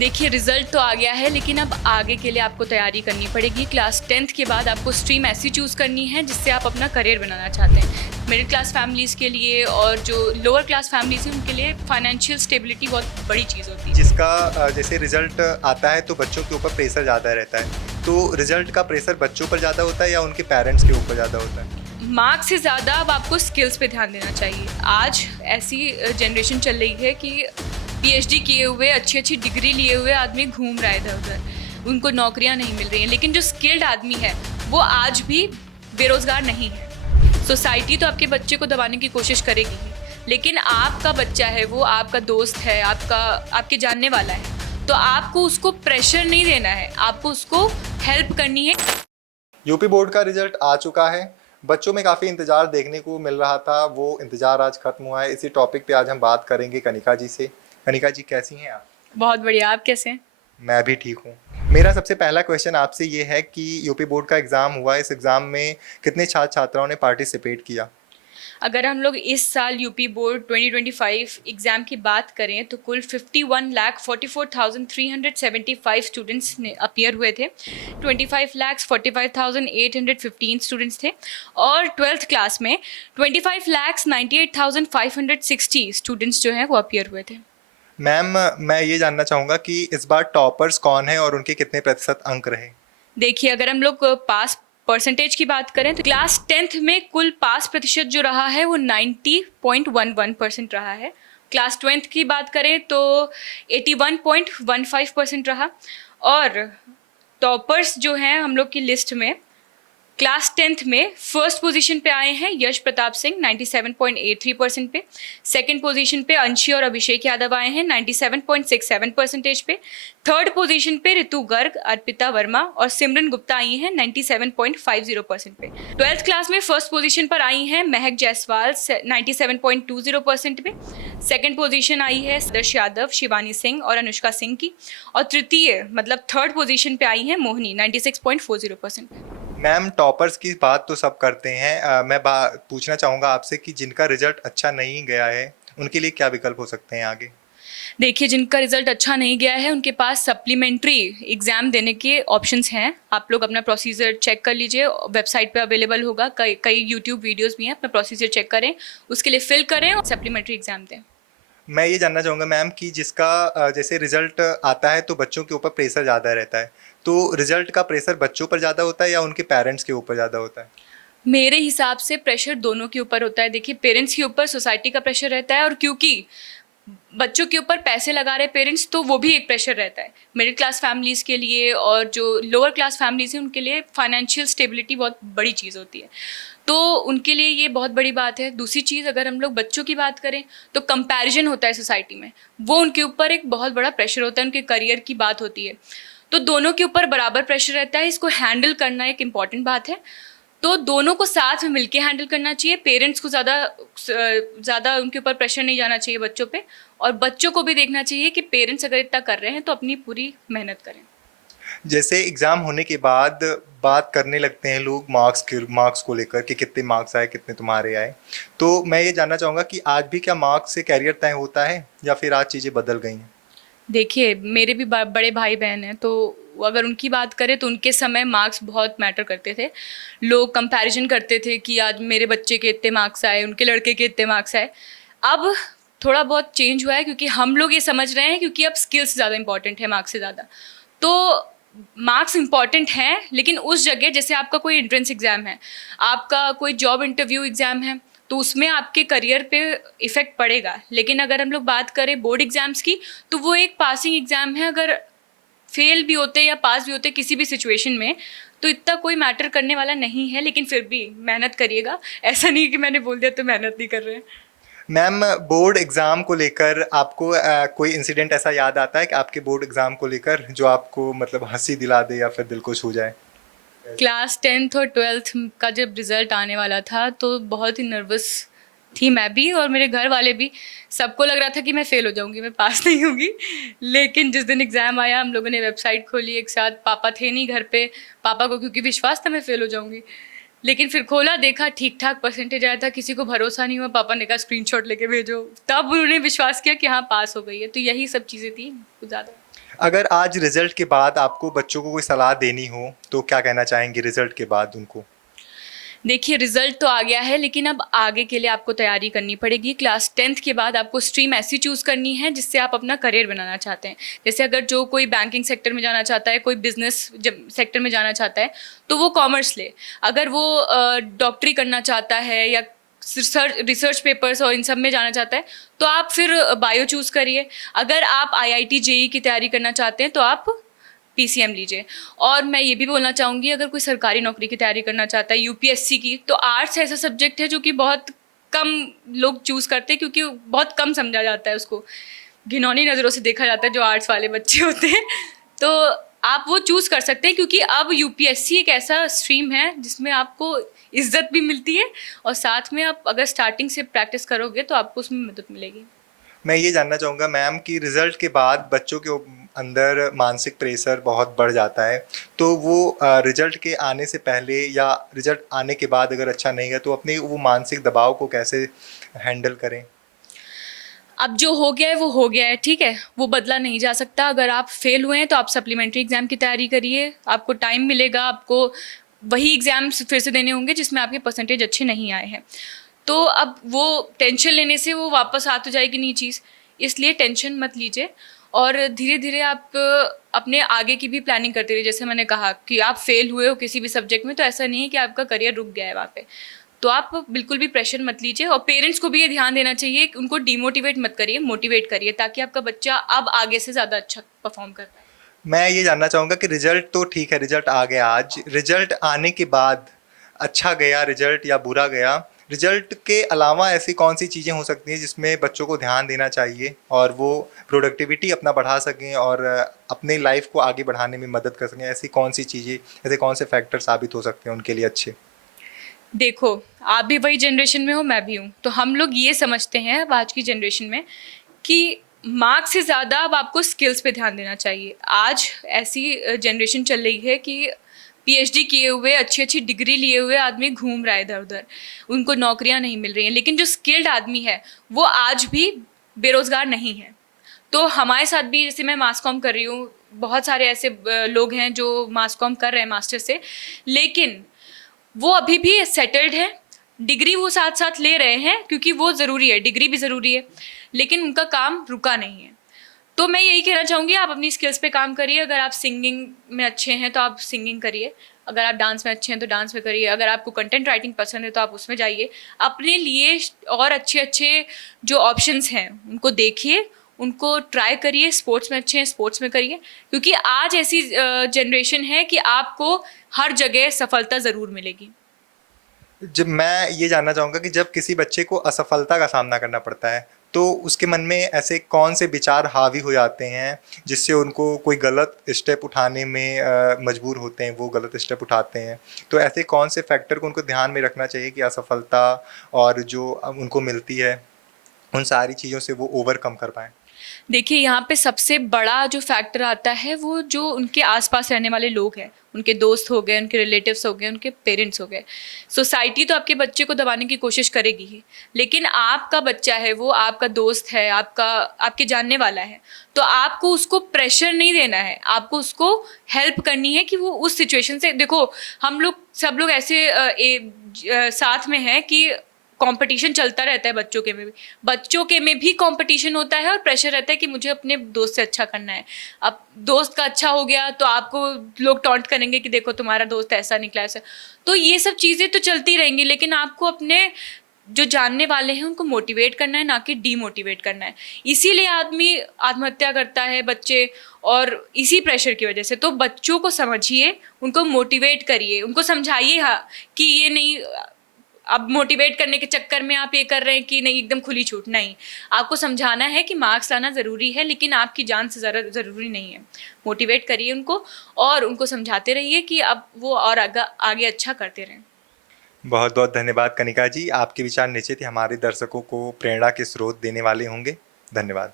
देखिए रिज़ल्ट तो आ गया है, लेकिन अब आगे के लिए आपको तैयारी करनी पड़ेगी। क्लास 10th के बाद आपको स्ट्रीम ऐसी चूज़ करनी है जिससे आप अपना करियर बनाना चाहते हैं। मिडिल क्लास फैमिलीज़ के लिए और जो लोअर क्लास फैमिलीज़ हैं उनके लिए फाइनेंशियल स्टेबिलिटी बहुत बड़ी चीज़ होती है। जिसका जैसे रिजल्ट आता है तो बच्चों के ऊपर प्रेशर ज़्यादा रहता है, तो रिजल्ट का प्रेशर बच्चों पर ज़्यादा होता है या उनके पेरेंट्स के ऊपर ज़्यादा होता है? मार्क्स से ज़्यादा अब आपको स्किल्स पे ध्यान देना चाहिए। आज ऐसी जनरेशन चल रही है कि पीएचडी किए हुए, अच्छी-अच्छी डिग्री लिए हुए आदमी घूम रहा है इधर-उधर। उनको नौकरियां नहीं मिल रही हैं, लेकिन जो स्किल्ड आदमी है, वो आज भी बेरोज़गार नहीं है। सोसाइटी तो आपके बच्चे को दबाने की कोशिश करेगी ही, लेकिन आपका बच्चा है, वो आपका दोस्त है, आपके जानने वाला है। तो आपको उसको प्रेशर नहीं देना है, आपको उसको हेल्प करनी है। यूपी बोर्ड का रिजल्ट आ चुका है। बच्चों में काफ़ी इंतज़ार देखने को मिल रहा था, वो इंतज़ार आज खत्म हुआ है। इसी टॉपिक पे आज हम बात करेंगे कनिका जी से। कनिका जी, कैसी हैं आप? बहुत बढ़िया, आप कैसे हैं? मैं भी ठीक हूँ। मेरा सबसे पहला क्वेश्चन आपसे ये है कि यूपी बोर्ड का एग्ज़ाम हुआ, इस एग्ज़ाम में कितने छात्र छात्राओं ने पार्टिसिपेट किया? अगर हम लोग इस साल यूपी बोर्ड 2025 एग्ज़ाम की बात करें तो कुल 51,44,375 स्टूडेंट्स ने अपीयर हुए थे। 25,45,815 स्टूडेंट्स थे और 12th क्लास में 25,98,560 स्टूडेंट्स जो हैं वो अपीयर हुए थे। मैम, मैं ये जानना चाहूँगा कि इस बार टॉपर्स कौन है और उनके कितने प्रतिशत अंक रहे? देखिए, अगर हम लोग पास परसेंटेज की बात करें तो क्लास 10th में कुल पास प्रतिशत जो रहा है वो 90.11% रहा है। क्लास 12th की बात करें तो 81.15% रहा। और टॉपर्स जो हैं हम लोग की लिस्ट में क्लास 10th में फर्स्ट पोजीशन पे आए हैं यश प्रताप सिंह 97.83% पे। सेकंड पोजीशन पे अंशी और अभिषेक यादव आए हैं 97.67% पे। थर्ड पोजीशन पे ऋतु गर्ग, अर्पिता वर्मा और सिमरन गुप्ता आई हैं 97.50% पे। 12th क्लास में फर्स्ट पोजीशन पर आई हैं महक जायसवाल 97.20% पे। सेकंड पोजीशन आई है आदर्श यादव, शिवानी सिंह और अनुष्का सिंह की। और तृतीय मतलब थर्ड पोजीशन पे आई हैं मोहिनी 96.40% पे। मैम, टॉपर्स की बात तो सब करते हैं। मैं पूछना चाहूँगा आपसे कि जिनका रिजल्ट अच्छा नहीं गया है, उनके लिए क्या विकल्प हो सकते हैं आगे? देखिए, जिनका रिजल्ट अच्छा नहीं गया है उनके पास सप्लीमेंट्री एग्ज़ाम देने के ऑप्शंस हैं। आप लोग अपना प्रोसीजर चेक कर लीजिए, वेबसाइट पे अवेलेबल होगा। कई यूट्यूब वीडियोस भी हैं, अपना प्रोसीजर चेक करें, उसके लिए फिल करें और सप्लीमेंट्री एग्ज़ाम दें। मैं ये जानना चाहूँगा मैम कि जिसका जैसे रिजल्ट आता है तो बच्चों के ऊपर प्रेशर ज़्यादा रहता है, तो रिजल्ट का प्रेशर बच्चों पर ज़्यादा होता है या उनके पेरेंट्स के ऊपर ज़्यादा होता है? मेरे हिसाब से प्रेशर दोनों के ऊपर होता है। देखिए, पेरेंट्स के ऊपर सोसाइटी का प्रेशर रहता है और क्योंकि बच्चों के ऊपर पैसे लगा रहे पेरेंट्स, तो वो भी एक प्रेशर रहता है मिडिल क्लास फैमिलीज़ के लिए। और जो लोअर क्लास फैमिलीज़ हैं उनके लिए फाइनेंशियल स्टेबिलिटी बहुत बड़ी चीज़ होती है, तो उनके लिए ये बहुत बड़ी बात है। दूसरी चीज़, अगर हम लोग बच्चों की बात करें तो कंपैरिजन होता है सोसाइटी में, वो उनके ऊपर एक बहुत बड़ा प्रेशर होता है, उनके करियर की बात होती है। तो दोनों के ऊपर बराबर प्रेशर रहता है, इसको हैंडल करना एक इम्पॉर्टेंट बात है। तो दोनों को साथ में मिलके हैंडल करना चाहिए। पेरेंट्स को ज़्यादा उनके ऊपर प्रेशर नहीं जाना चाहिए बच्चों पे, और बच्चों को भी देखना चाहिए कि पेरेंट्स अगर इतना कर रहे हैं तो अपनी पूरी मेहनत करें। जैसे एग्ज़ाम होने के बाद बात करने लगते हैं लोग मार्क्स को लेकर कि कितने मार्क्स आए, कितने तुम्हारे आए। तो मैं ये जानना चाहूँगा कि आज भी क्या मार्क्स से करियर तय होता है या फिर आज चीज़ें बदल गई हैं? देखिए, मेरे भी बड़े भाई बहन हैं, तो अगर उनकी बात करें तो उनके समय मार्क्स बहुत मैटर करते थे। लोग कंपैरिजन करते थे कि आज मेरे बच्चे के इतने मार्क्स आए, उनके लड़के के इतने मार्क्स आए। अब थोड़ा बहुत चेंज हुआ है क्योंकि हम लोग ये समझ रहे हैं, क्योंकि अब स्किल्स ज़्यादा इंपॉर्टेंट है मार्क्स से ज़्यादा। तो मार्क्स इंपॉर्टेंट हैं, लेकिन उस जगह जैसे आपका कोई एंट्रेंस एग्ज़ाम है, आपका कोई जॉब इंटरव्यू एग्ज़ाम है, तो उसमें आपके करियर पे इफ़ेक्ट पड़ेगा। लेकिन अगर हम लोग बात करें बोर्ड एग्ज़ाम्स की, तो वो एक पासिंग एग्ज़ाम है। अगर फेल भी होते या पास भी होते किसी भी सिचुएशन में, तो इतना कोई मैटर करने वाला नहीं है। लेकिन फिर भी मेहनत करिएगा। ऐसा नहीं कि मैंने बोल दिया तो मेहनत नहीं कर रहे हैं। मैम, बोर्ड एग्ज़ाम को लेकर आपको कोई इंसिडेंट ऐसा याद आता है कि आपके बोर्ड एग्ज़ाम को लेकर जो आपको मतलब हँसी दिला दे या फिर दिल को छू जाए? क्लास 10th और 12th का जब रिज़ल्ट आने वाला था तो बहुत ही नर्वस थी मैं भी, और मेरे घर वाले भी। सबको लग रहा था कि मैं फ़ेल हो जाऊंगी, मैं पास नहीं होंगी। लेकिन जिस दिन एग्ज़ाम आया, हम लोगों ने वेबसाइट खोली एक साथ। पापा थे नहीं घर पे, पापा को क्योंकि विश्वास था मैं फ़ेल हो जाऊंगी। लेकिन फिर खोला, देखा ठीक ठाक परसेंटेज आया था। किसी को भरोसा नहीं हुआ, पापा ने कहा स्क्रीनशॉट लेके भेजो। तब उन्होंने विश्वास किया कि हाँ पास हो गई है। तो यही सब चीज़ें थी, कुछ ज़्यादा। अगर आज रिजल्ट के बाद आपको बच्चों को कोई सलाह देनी हो तो क्या कहना चाहेंगे रिजल्ट के बाद उनको? देखिए, रिजल्ट तो आ गया है, लेकिन अब आगे के लिए आपको तैयारी करनी पड़ेगी। क्लास 10th के बाद आपको स्ट्रीम ऐसी चूज़ करनी है जिससे आप अपना करियर बनाना चाहते हैं। जैसे अगर जो कोई बैंकिंग सेक्टर में जाना चाहता है, कोई बिजनेस जब सेक्टर में जाना चाहता है, तो वो कॉमर्स ले। अगर वो डॉक्टरी करना चाहता है या रिसर्च पेपर्स और इन सब में जाना चाहता है, तो आप फिर बायो चूज़ करिए। अगर आप IIT JEE की तैयारी करना चाहते हैं, तो आप PCM लीजिए। और मैं ये भी बोलना चाहूँगी, अगर कोई सरकारी नौकरी की तैयारी करना चाहता है UPSC की, तो आर्ट्स ऐसा सब्जेक्ट है जो कि बहुत कम लोग चूज़ करते हैं, क्योंकि बहुत कम समझा जाता है उसको, घिनौनी नज़रों से देखा जाता है जो आर्ट्स वाले बच्चे होते हैं। तो आप वो चूज़ कर सकते हैं, क्योंकि अब UPSC एक ऐसा स्ट्रीम है जिसमें आपको इज्जत भी मिलती है, और साथ में आप अगर स्टार्टिंग से प्रैक्टिस करोगे तो आपको उसमें मदद मिलेगी। मैं ये जानना चाहूँगा मैम कि रिज़ल्ट के बाद बच्चों के अंदर मानसिक प्रेशर बहुत बढ़ जाता है, तो वो रिज़ल्ट के आने से पहले या रिज़ल्ट आने के बाद अगर अच्छा नहीं है तो अपने वो मानसिक दबाव को कैसे हैंडल करें? अब जो हो गया है वो हो गया है, ठीक है, वो बदला नहीं जा सकता। अगर आप फेल हुए हैं तो आप सप्लीमेंट्री एग्ज़ाम की तैयारी करिए, आपको टाइम मिलेगा, आपको वही एग्ज़ाम्स फिर से देने होंगे जिसमें आपके परसेंटेज अच्छे नहीं आए हैं। तो अब वो टेंशन लेने से वो वापस आ तो जाएगी नहीं चीज़, इसलिए टेंशन मत लीजिए, और धीरे धीरे आप अपने आगे की भी प्लानिंग करते रहिए। जैसे मैंने कहा कि आप फेल हुए हो किसी भी सब्जेक्ट में, तो ऐसा नहीं है कि आपका करियर रुक गया है वहाँ पे। तो आप बिल्कुल भी प्रेशर मत लीजिए, और पेरेंट्स को भी ये ध्यान देना चाहिए कि उनको डिमोटिवेट मत करिए, मोटिवेट करिए, ताकि आपका बच्चा अब आगे से ज़्यादा अच्छा परफॉर्म कर पाए। मैं ये जानना चाहूँगा कि रिज़ल्ट तो ठीक है, रिज़ल्ट आ गया आज, रिज़ल्ट आने के बाद अच्छा गया रिज़ल्ट या बुरा गया, रिज़ल्ट के अलावा ऐसी कौन-सी चीज़ें हो सकती हैं जिसमें बच्चों को ध्यान देना चाहिए और वो प्रोडक्टिविटी अपना बढ़ा सकें और अपनी लाइफ़ को आगे बढ़ाने में मदद कर सकें? ऐसी कौन-सी चीज़ें, ऐसे कौन से फैक्टर साबित हो सकते हैं उनके लिए अच्छे? देखो, आप भी वही जनरेशन में हो, मैं भी हूँ, तो हम लोग ये समझते हैं अब आज की जनरेशन में कि मार्क्स से ज़्यादा अब आपको स्किल्स पे ध्यान देना चाहिए। आज ऐसी जनरेशन चल रही है कि PhD किए हुए, अच्छी-अच्छी डिग्री लिए हुए आदमी घूम रहा है इधर-उधर, उनको नौकरियाँ नहीं मिल रही हैं, लेकिन जो स्किल्ड आदमी है, वो आज भी बेरोज़गार नहीं है। तो हमारे साथ भी, जैसे मैं मास कॉम कर रही हूँ, बहुत सारे ऐसे लोग हैं जो मास कॉम कर रहे हैं मास्टर से, लेकिन वो अभी भी सेटल्ड है, डिग्री वो साथ साथ ले रहे हैं, क्योंकि वो ज़रूरी है, डिग्री भी ज़रूरी है, लेकिन उनका काम रुका नहीं है। तो मैं यही कहना चाहूँगी, आप अपनी स्किल्स पे काम करिए। अगर आप सिंगिंग में अच्छे हैं तो आप सिंगिंग करिए, अगर आप डांस में अच्छे हैं तो डांस में करिए, अगर आपको कंटेंट राइटिंग पसंद है तो आप उसमें जाइए। अपने लिए और अच्छे अच्छे जो ऑप्शंस हैं उनको देखिए, उनको ट्राई करिए। स्पोर्ट्स में अच्छे हैं, स्पोर्ट्स में करिए, क्योंकि आज ऐसी जनरेशन है कि आपको हर जगह सफलता ज़रूर मिलेगी। जब मैं ये जानना चाहूँगा कि जब किसी बच्चे को असफलता का सामना करना पड़ता है, तो उसके मन में ऐसे कौन से विचार हावी हो जाते हैं, जिससे उनको कोई गलत स्टेप उठाने में मजबूर होते हैं, वो गलत स्टेप उठाते हैं। तो ऐसे कौन से फैक्टर को उनको ध्यान में रखना चाहिए कि असफलता और जो उनको मिलती है, उन सारी चीज़ों से वो ओवरकम कर पाएँ? देखिए, यहाँ पे सबसे बड़ा जो फैक्टर आता है वो जो उनके आसपास रहने वाले लोग हैं, उनके दोस्त हो गए, उनके रिलेटिव्स हो गए, उनके पेरेंट्स हो गए। सोसाइटी तो आपके बच्चे को दबाने की कोशिश करेगी ही, लेकिन आपका बच्चा है, वो आपका दोस्त है, आपके जानने वाला है, तो आपको उसको प्रेशर नहीं देना है, आपको उसको हेल्प करनी है कि वो उस सिचुएशन से, देखो, हम लोग सब लोग ऐसे साथ में हैं कि कंपटीशन चलता रहता है। बच्चों के में भी कंपटीशन होता है, और प्रेशर रहता है कि मुझे अपने दोस्त से अच्छा करना है। अब दोस्त का अच्छा हो गया तो आपको लोग टॉन्ट करेंगे कि देखो तुम्हारा दोस्त ऐसा निकला, ऐसा। तो ये सब चीज़ें तो चलती रहेंगी, लेकिन आपको अपने जो जानने वाले हैं उनको मोटिवेट करना है, ना कि डीमोटिवेट करना है। इसीलिए आदमी आत्महत्या करता है, बच्चे, और इसी प्रेशर की वजह से। तो बच्चों को समझिए, उनको मोटिवेट करिए, उनको समझाइए, हाँ, कि ये नहीं, अब मोटिवेट करने के चक्कर में आप ये कर रहे हैं कि नहीं एकदम खुली छूट, नहीं। आपको समझाना है कि मार्क्स लाना ज़रूरी है, लेकिन आपकी जान से ज़रा ज़रूरी नहीं है। मोटिवेट करिए उनको, और उनको समझाते रहिए कि अब वो और आगे आगे अच्छा करते रहें। बहुत-बहुत धन्यवाद कनिका जी। आपके विचार निश्चित ही हमारे दर्शकों को प्रेरणा के स्रोत देने वाले होंगे। धन्यवाद।